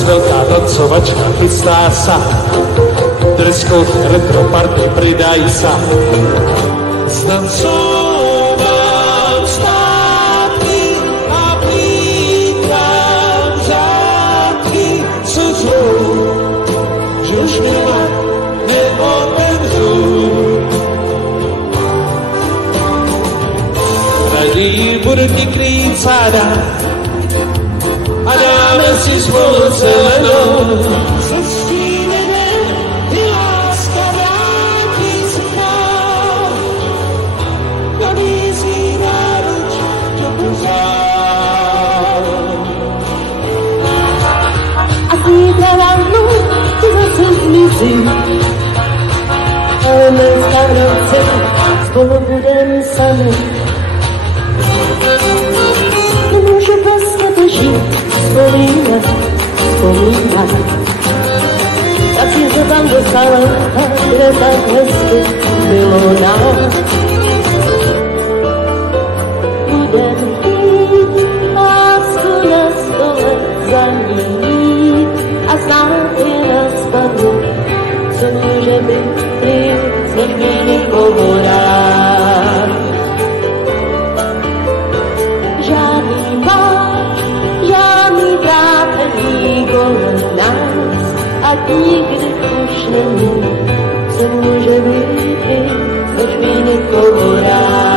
Dnes veľká nocovačka chystá sa, dreskou retro party pridaj sa. Stancovať státy a pýtam záky cudzou, že už ma neobenú. Radí burky klícada a dáme si spolu zelenou. Zestínené i láska vrátí sa k nám, nabízí náruč teplú zám. A zítra ráno ti zase zmizím, ale dneska v noci spolu budem sami. Nemůžu bez tebe žít, vzpomínat. Tak si se tam dostala, kde tak hezky bylo nás. Budem mít lásku na stole za ní a záty na spadu, co může být víc, než mě nikoho rád. Žádný trápení kolem nás, ať nikdy už není, co může být víc, než mě nikoho rád.